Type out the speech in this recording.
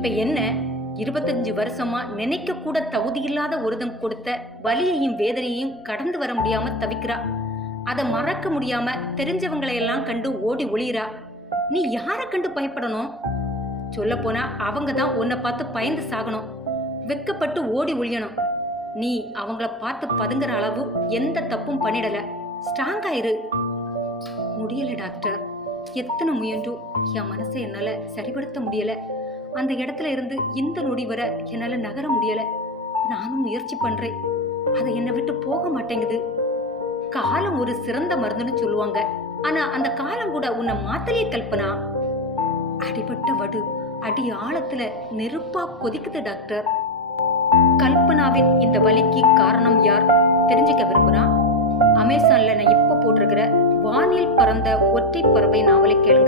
இப்ப என்ன, 25 வருஷமா நினைக்க கூட தகுதியில்லாத ஒருதன் கொடுத்த வலியையும் வேதனையையும் கடந்து வர முடியாம தவிக்கிறா. அதை மறக்க முடியாம தெரிஞ்சவங்களையெல்லாம் கண்டு ஓடி ஒளியிறா. நீ யாரை கண்டு பயப்படணும்? சொல்ல போனா அவங்க தான் உன்னை பார்த்து பயந்து சாகணும், வெக்கப்பட்டு ஓடி ஒளியணும். நீ அவங்கள பார்த்து பதுங்குற அளவு எந்த தப்பும் பண்ணிடல. ஸ்ட்ராங்கா இரு. முடியல டாக்டர், எத்தனை முயன்றும் என் மனசை என்னால சரிபடுத்த முடியல. அந்த இடத்துல இருந்து இந்த நொடி வர என்னால நகர முடியல. நானும் முயற்சி பண்றேன், அதை என்னை விட்டு போக மாட்டேங்குது. காலம் ஒரு சிறந்த மருந்துன்னு சொல்லுவாங்க, ஆனா அந்த காலம் கூட உன்னை மாத்தலையே கல்பனா. அடிபட்ட வடு அடி ஆழத்துல நெருப்பா கொதிக்குது டாக்டர். கல்பனாவின் இந்த வலிக்கு காரணம் யார் தெரிஞ்சுக்க விரும்புனா, அமேசான்ல நான் இப்ப போட்டிருக்கிற வானில் பறந்த ஒற்றை பறவை நாவலை கேளுங்க.